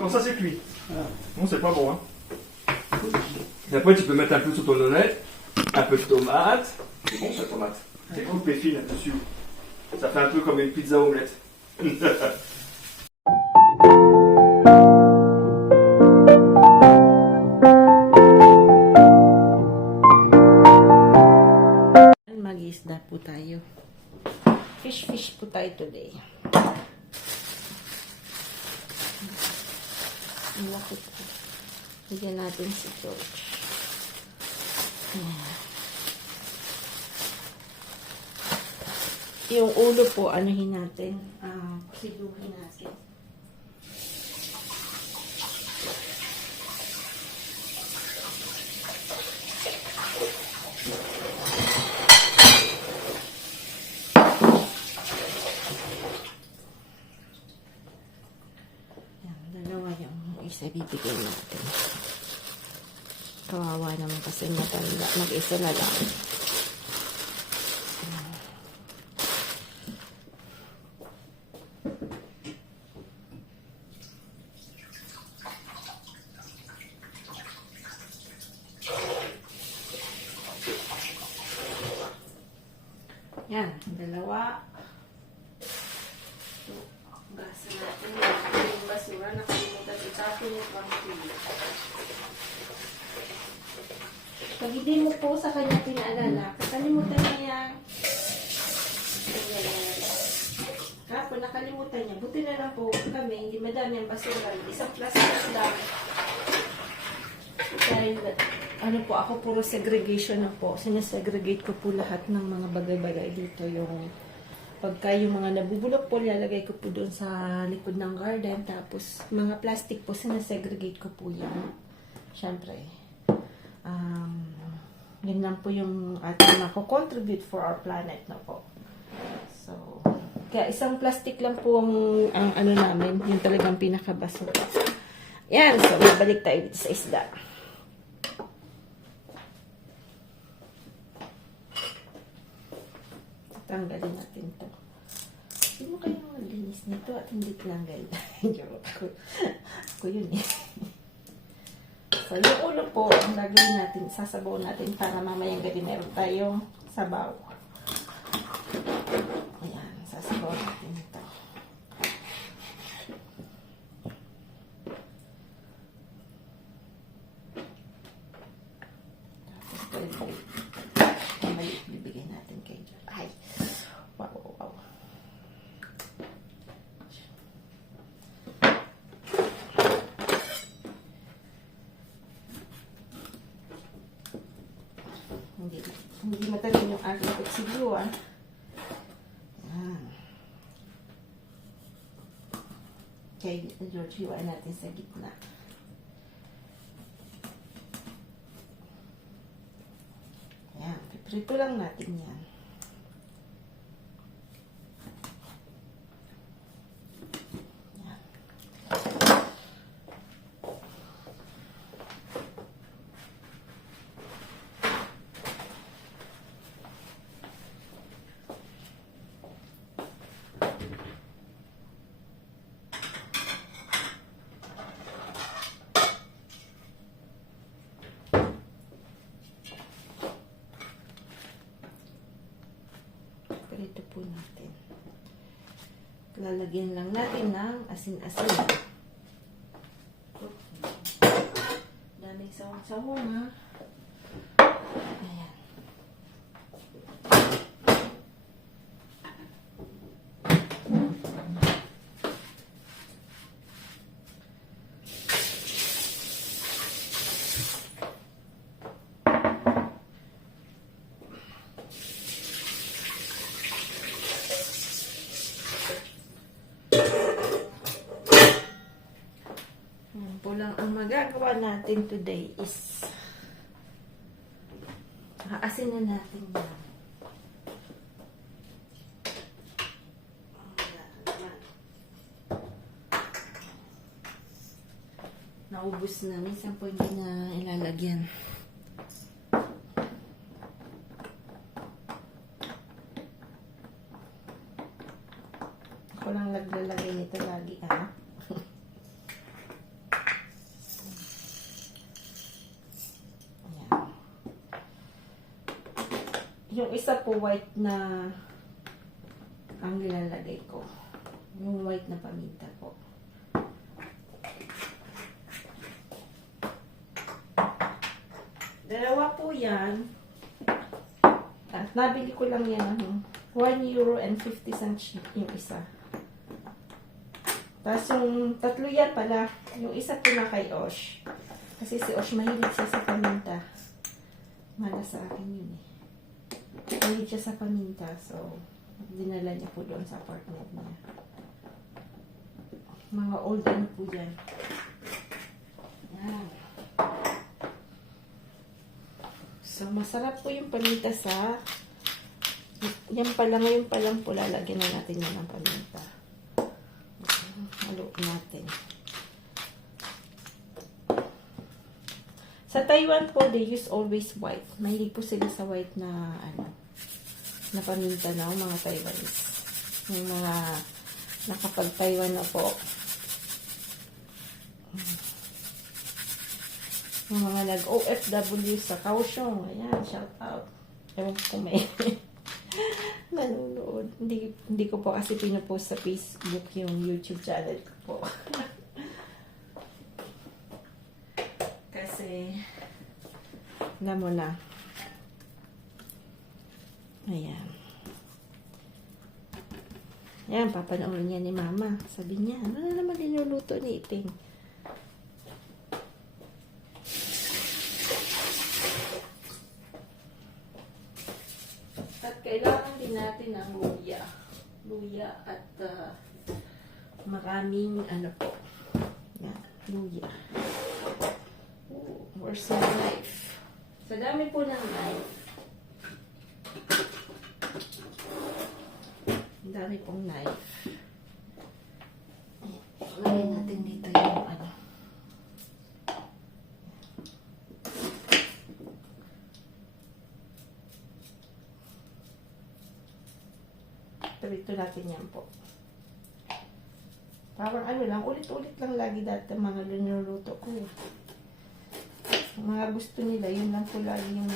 Quand ça c'est cuit. Non, c'est pas bon. Hein. Et après, tu peux mettre un peu sur ton omelette, un peu de tomate. C'est bon, ça, tomate. C'est coupé fine dessus. Ça fait un peu comme une pizza omelette. Mag-isda po tayo. Fish po tayo today. Ang laki po. Bigyan natin si George. Ayan. Yung ulo po, anuhin natin. Siluhin natin. Isa bibigyan natin. Kawawa naman kasi matanda. Mag-isa na lang. Yan, dalawa. Gasa natin yung basura. Nakalimutan itapon yung pangkilo. Pag hindi mo po sa kanya pinaalala, kakalimutan niya yan. Kapag nakalimutan niya, buti na lang po kami, hindi madami ang basura. Isang plastic lang. Dahil, ano po, ako puro segregation na po. Sinasegregate ko po lahat ng mga bagay-bagay dito. Yung pagka yung mga nabubulok po, lalagay ko po doon sa likod ng garden. Tapos, mga plastic po, sinasegregate ko po yan. Siyempre, yun lang po yung ating mako-contribute for our planet na po. So, kaya isang plastic lang po ang ano namin, yung talagang pinakabasura. Yan, so, babalik tayo dito sa isda. Tanggalin natin to. Hindi mo kayo malinis nito at hindi tanggal. Ako yun eh. So, yung ulo po, ang gagawin natin, sasabaw natin para mamayang gabi meron tayong sabaw. Ayan, sasabaw natin ito. Tapos, maliit bibigay natin kay Diyo. Ay, wow. Hindi matalim yung aking kutsilyo, ah. Yan. Kay George, iwan natin sa gitna. Yan. Piprito lang natin yan. Ito po natin. Lalagyan lang natin ng asin-asin. Daming sawang-sawang, ha? Ayan. Lang ang magagawa natin today is aasin na natin yan. Naubos na. Minsan po hindi na ilalagyan. Ako lang naglalagay nito lagi, ha? Yung isa po white na ang nilalagay ko. Yung white na paminta po. Dalawa po yan. At nabili ko lang yan ano, €1.50 yung isa. Tapos yung tatlo yan pala. Yung isa po na kay Osh. Kasi si Osh mahilig siya sa paminta. Mala sa akin yun eh. Mahilig siya sa paminta. So, dinala niya po doon sa apartment niya. Mga old ano po yan. Yan. So, masarap po yung paminta sa yan pala, ngayon pa lang po lalagyan na natin yan ng paminta. Haluin natin. Sa Taiwan po, they use always white. Mahilig po sila sa white na ano, na paminta na mga Taiwanese. Yung mga nakapag-Taiwan na po. Yung mga nag-OFW sa Kaohsiung. Ayan, shout out. Ewan ko kung may nanonood. Hindi ko po kasi pinupost sa Facebook yung YouTube channel ko po. Kasi, alam mo na. Ayan. Ayan, papanoorin niya ni Mama. Sabi niya, ano na naman linuluto ni Iping? At kailangan din natin ng luya. Luya at maraming ano po. Yan, luya. Where's my knife? Sa dami po ng knife. Ang dami pong knife. Lagyan natin dito yung ano. Ito natin yan po. Parang ano lang, ulit-ulit lang lagi dati mga linuluto ko. Mga gusto nila, yun lang po lagi yung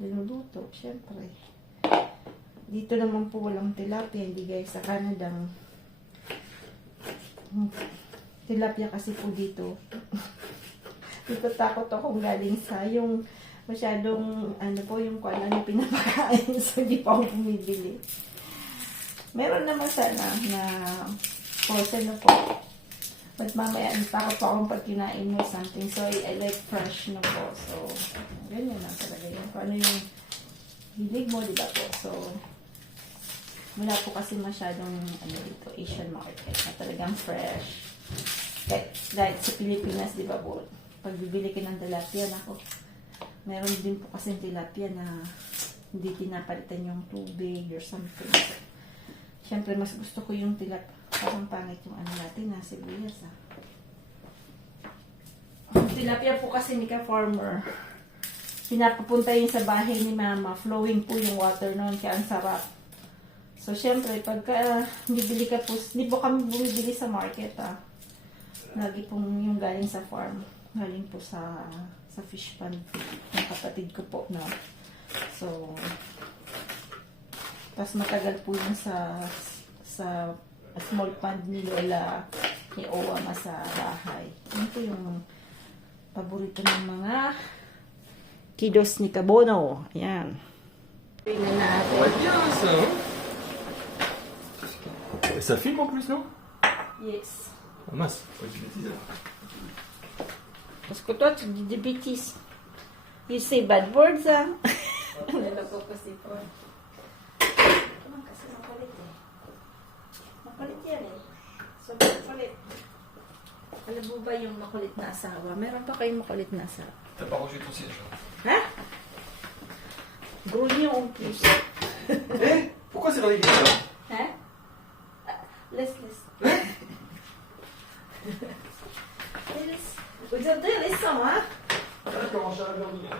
linuluto. Siyempre. Dito naman po walang tilapia. Hindi guys, sa Canada. Tilapia kasi po dito. Dito takot akong galing sa yung masyadong ano po, yung kung ano pinapakain. So, hindi pa ako bumibili. Meron naman sana na frozen na po. But mamaya, takot pa akong pag kinain mo something. So, I like fresh na po. So, ganyan lang talaga yun. Kung ano yung hilig mo, diba po? So, wala po kasi masyadong ano dito, Asian market na talagang fresh. Kahit sa Pilipinas, diba po? Pag bibili ka ng tilapia, ako, meron din po kasi tilapia na hindi pinapalitan yung tubig or something. Siyempre, mas gusto ko yung tilapia. Parang pangit yung ano natin na sibuyas Tilapia po kasi ni ka-farmer. Pinapapunta yun sa bahay ni Mama. Flowing po yung water noon. Kaya ang sarap. So, siyempre, pagka bibili ka po, hindi po kami bumibili sa market Lagi pong yung galing sa farm. Galing po sa fish pond ng kapatid ko po na. So, tas matagal po yung sa small pond ni Lola ni Owama sa bahay. Yun po yung paborito ng mga kiddos ni Kabono. Ayan. Tingnan natin. Ouais, bien ça, hein? Ça filme en plus, non? Yes. Ah mince, pas du bêtise alors. Parce que toi, tu dis des bêtises. You say bad words, Naloko ko si Paul. Kasi makulit Makulit yan So, makulit. Alam mo ba yung makulit na asawa? Meron pa kayong makulit na asawa? T'as pas rangé ton siège. Hein? Grognon en plus. Eh? Pourquoi c'est rangé comme ça? Hein? Laisse. Aujourd'hui, laissons, hein? Comment ça va dormir?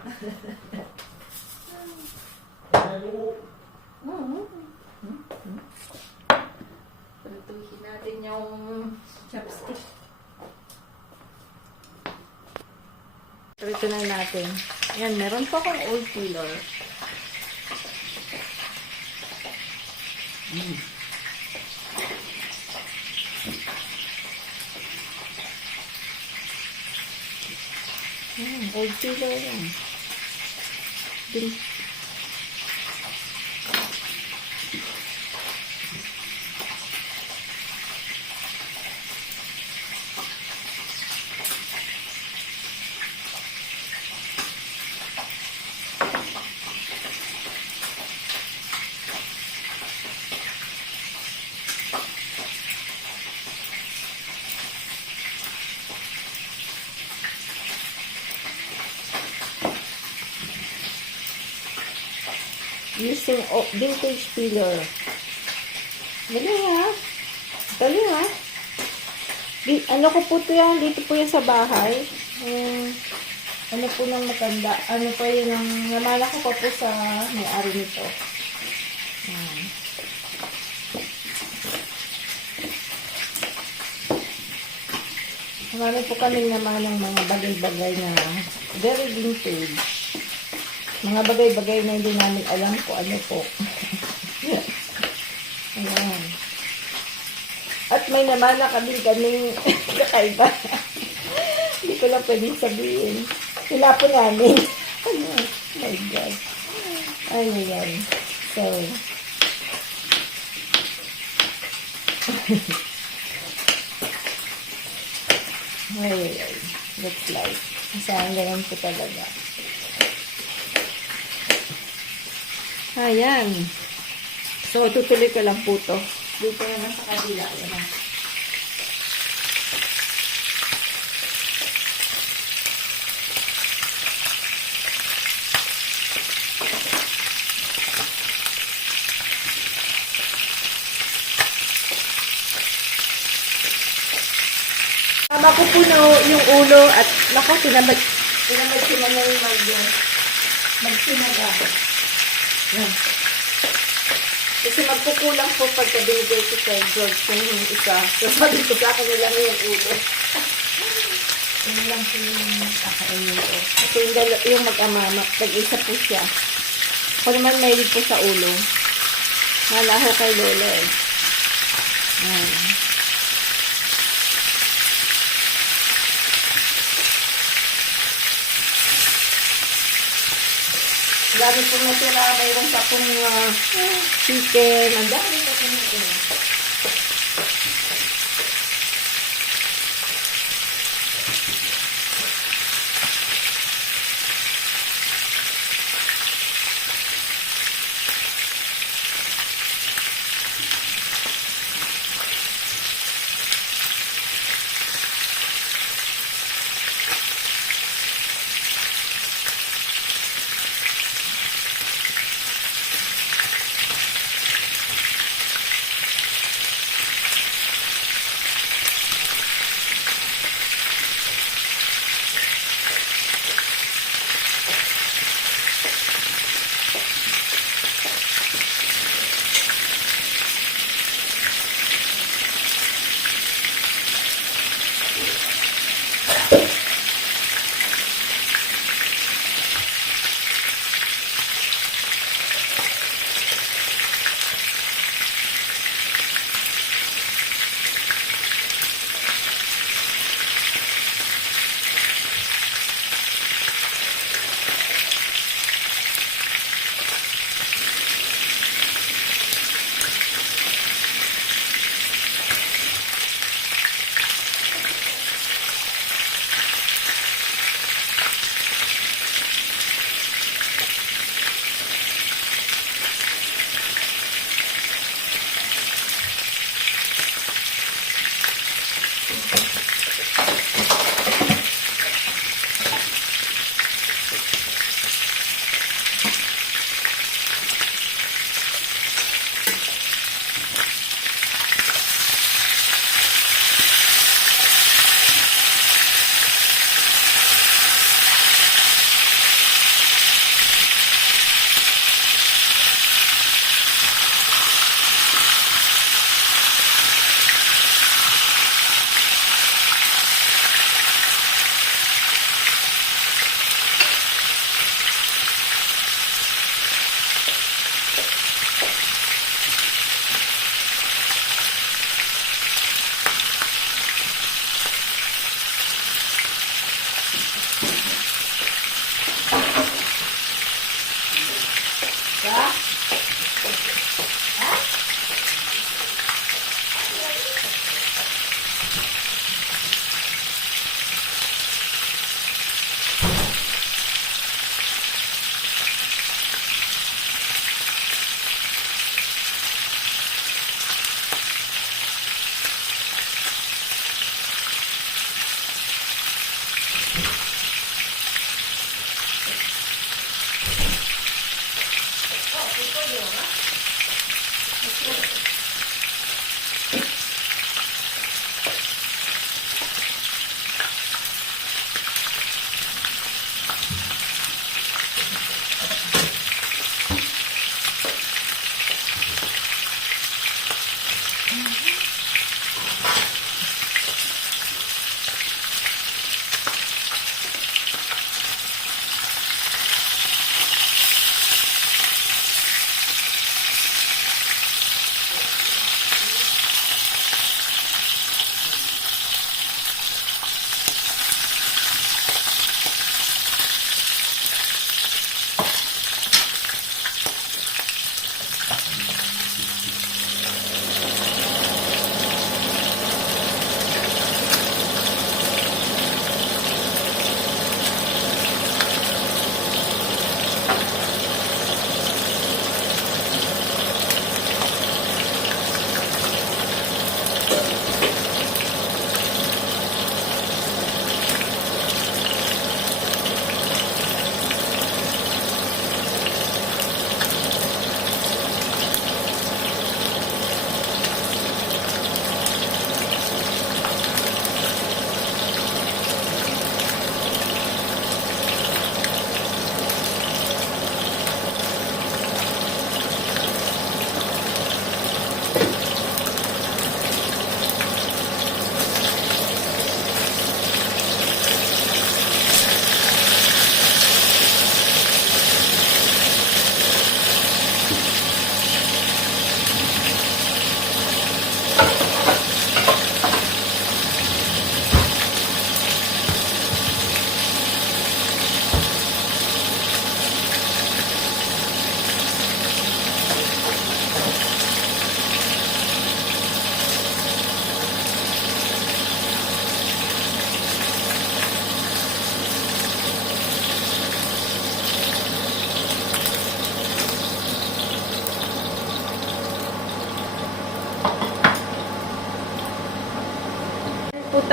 Lutuhin natin yung chopstick. Ito na natin. Yan, meron pa akong old peeler. Old filler yan. Din. Using vintage filler. Galing ha? Galing ha? Ano ko po ito yan? Dito po yan sa bahay. Ano po nang matanda? Ano pa yun ang namala ko pa po sa may-ari nito. Marami po kami naman ng mga bagay-bagay na very vintage. Mga bagay-bagay na hindi namin alam kung ano po. Ayan. At may namana kaming kakaiba. Hindi ko lang pwedeng sabihin. Tinapon namin. Oh my God. Ayan. So, ayan. Looks like. Saan ganun po talaga. Ayan. So, tutuloy ko lang po to. Dito naman sa kabila. Ayan. Tama ko po na yung ulo at nako, tinamad sila na yung magsinaga. Yan. Kasi magkukulang po pagka binigay ko kay George yung isa. So, sabi ko sa akin lang yung ulo. Yun lang po yung kakainin ko. Kasi yung mag-ama, nag-isa po siya. Ako naman mahilig po sa ulo. Malaho kay Lola eh. Yan. Dami pong natira, mayroon pa pong chicken. Ang dami pa pong natira.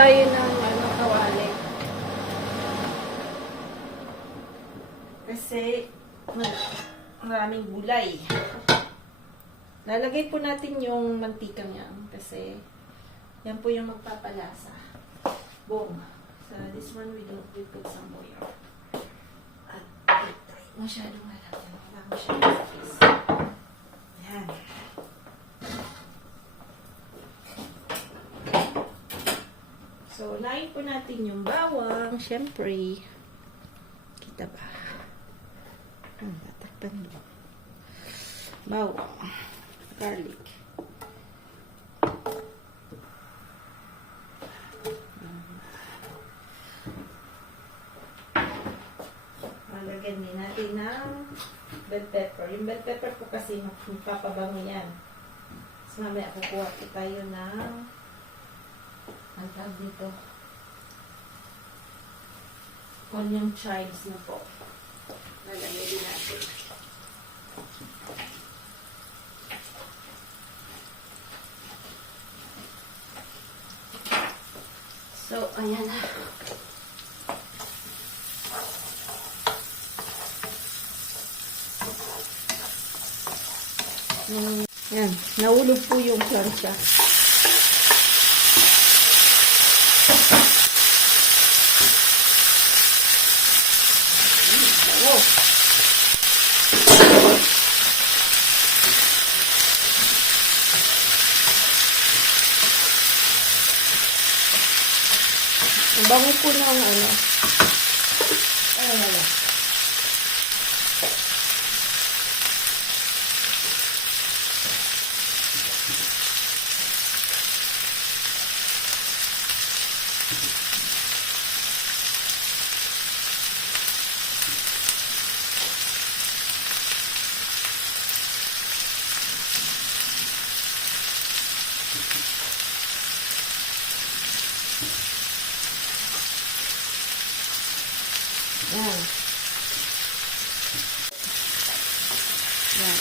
tayo ng ano, kawali. Kasi maraming gulay. Lalagay po natin yung mantikang yan kasi yan po yung magpapalasa. Boom. So this one we put some oil. At masyadong malaki. Wala masyadong space. Yan. So, unahin po natin yung bawang. Siyempre, kita ba? Tatakpan doon. Bawang. Garlic. Malagyan din natin ng bell pepper. Yung bell pepper po kasi magpapabango yan. So, mamaya kukuha po tayo ng ang tawag dito onion chives na po. Lalagay din natin. So, ayan na. Yan. Nahulog po yung plancha. Ang bango po ng ano. Wala. Yan. Yan.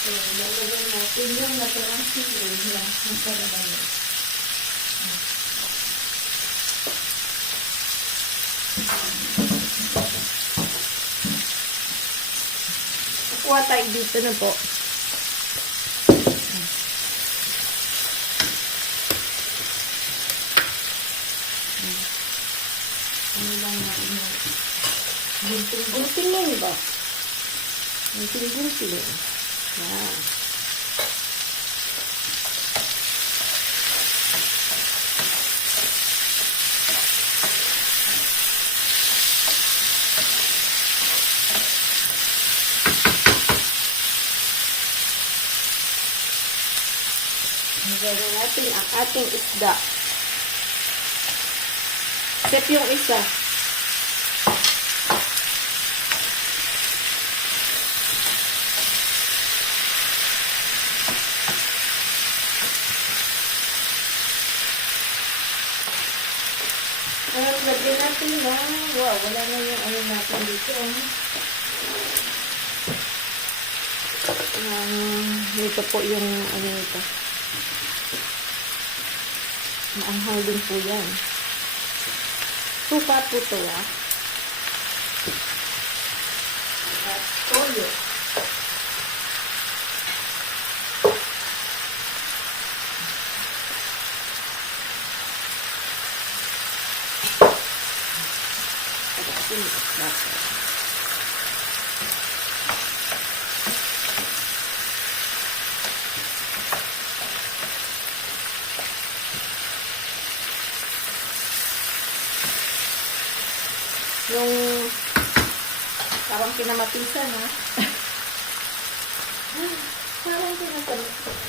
So, lalagyan natin yung naturang sili lang ng pagkabayan. Kukuha tayo dito na po. Ano lang natin yung gunting-gunting lang ba? Gunting-gunting. Yan. Gagawin natin ang ating isda. Step yung isa. Ayan, lagyan natin na. Wow, wala na yung ayun natin dito. Ito po yung ano ito. Maanghang din po yan. Suka po ito, ah. At toyo. Yung parang pinamatisan, ha? Parang pinamatisan.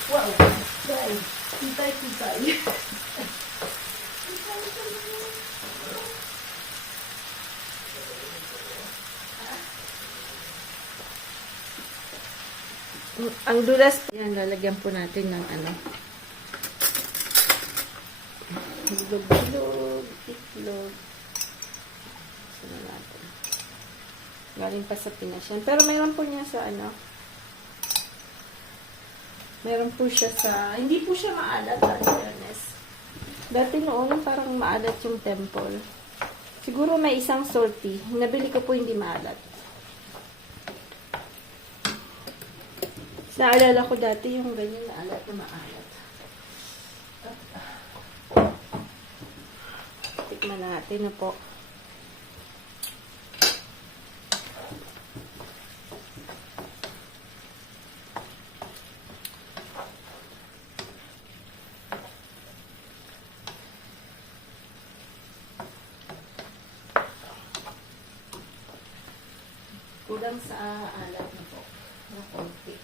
Wow! Dahil, kitay-kitay. Ang dulas, yan, lalagyan po natin ng ano. Bilog-bilog, itlog. Galing pa sa Pinas yan. Pero mayroon po niya sa ano, Meron po siya sa, hindi po siya maalat, honest. Dati noon, parang maalat yung temple. Siguro may isang sorty. Nabili ko po hindi maalat. Naalala ko dati yung ganyan na alat na maalat. Tikman natin na po. Kulang sa alat na po. Na konti.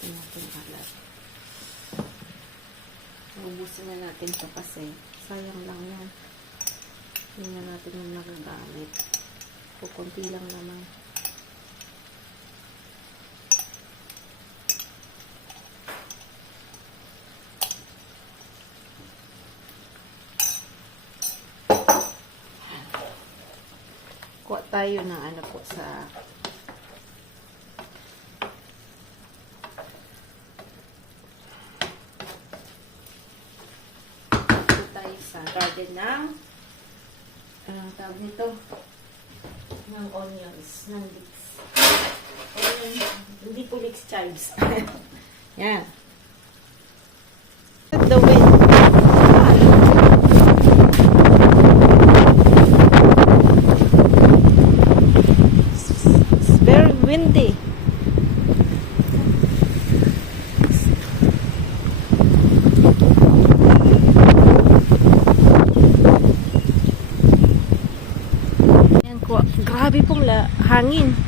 Ito natin alat. Ubusin na natin ito kasi sayang lang yan. Hindi na natin yung nagagamit. Kukunti lang naman. Kuha tayo ng ano po sa garden ng anong tawag nito? Ng onions, ng leeks. Hindi po leeks, chives. Yan. The wind. It's very windy. Grabe pong hangin.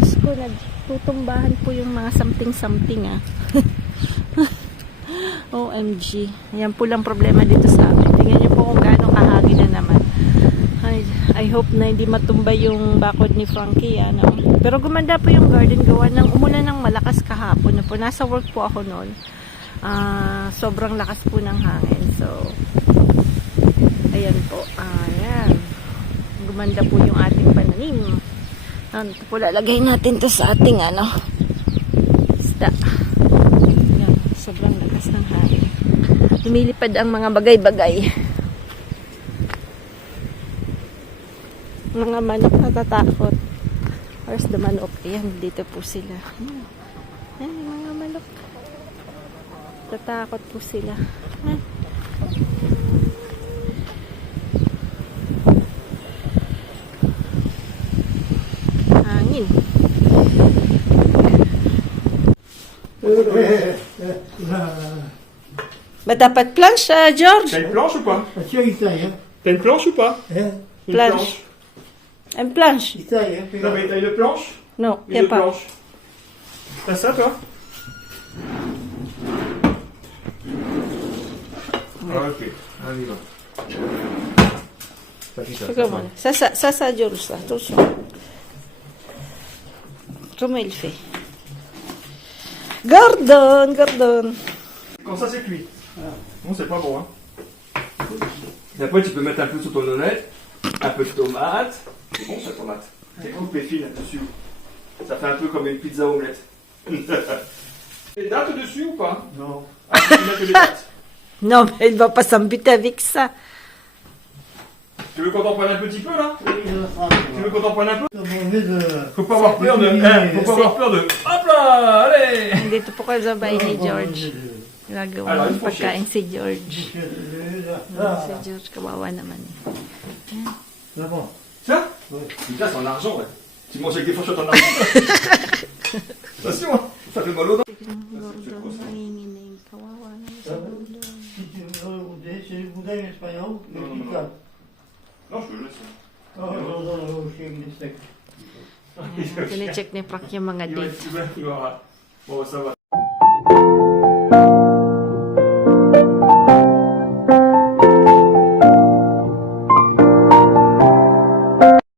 Diyos ko, nagtutumbahan po yung mga something-something OMG. Yan po lang problema dito sa amin. Tingnan niyo po kung gaano kahangin na naman. I hope na hindi matumba yung bakod ni Frankie. Pero gumanda po yung garden gawa ng umulan ng malakas kahapon. Po. Nasa work po ako noon. Sobrang lakas po ng hangin. So, ayan po. Ayan. Gumanda po yung ating pananim. Ito po, lalagay natin to sa ating isda. Yan, sobrang lakas ng hangin. Lumilipad ang mga bagay-bagay. Mga manok natatakot. Where's the manok? Ayan, dito po sila. Ayan, mga manok. Tatakot po sila. Ayan. Ba dapat planche, George? T'as une planche ou pas? Italia. T'as une planche ou pas? Une Planche. Une planche? Italia. Non mais t'as une planche? Non, il Une n'y a pas. planche. T'as ça toi? Ok, on y va. Regarde, ça, George, attention. Comment il fait? Gordon, Gordon. Quand ça c'est cuit. Non, c'est pas bon, hein. Et après, tu peux mettre un peu sur ton omelette, un peu de tomate. C'est bon, ça, tomate. C'est coupé fine dessus. Ça fait un peu comme une pizza omelette. Des dates dessus ou pas? Non. Ah, tu mets que des dates. Non, mais il va pas s'embêter avec ça. Tu veux qu'on t'en prenne un petit peu, là? Tu veux qu'on t'en prenne un peu? De... Faut pas avoir peur de... faut pas avoir peur de... Hop là! Allez! Dito po kayo sa bahay ni George. Nagawa ng pagkain si George. Si George, kawawa naman. Là-bas. Ça? Ouais. Putain, c'est en argent, ouais. Tu manges avec des fourchettes en argent. Attention, hein. Ça fait mal aux dents. Gordon, nanginginig. Kawawa naman sa Gordon. Si tu veux goûter, c'est le boudin espagnol. Non, je te laisse. Oh, non, je suis steak. Tine-check ni Frank yung mga Il va date. être super, il va... Bon, ça va.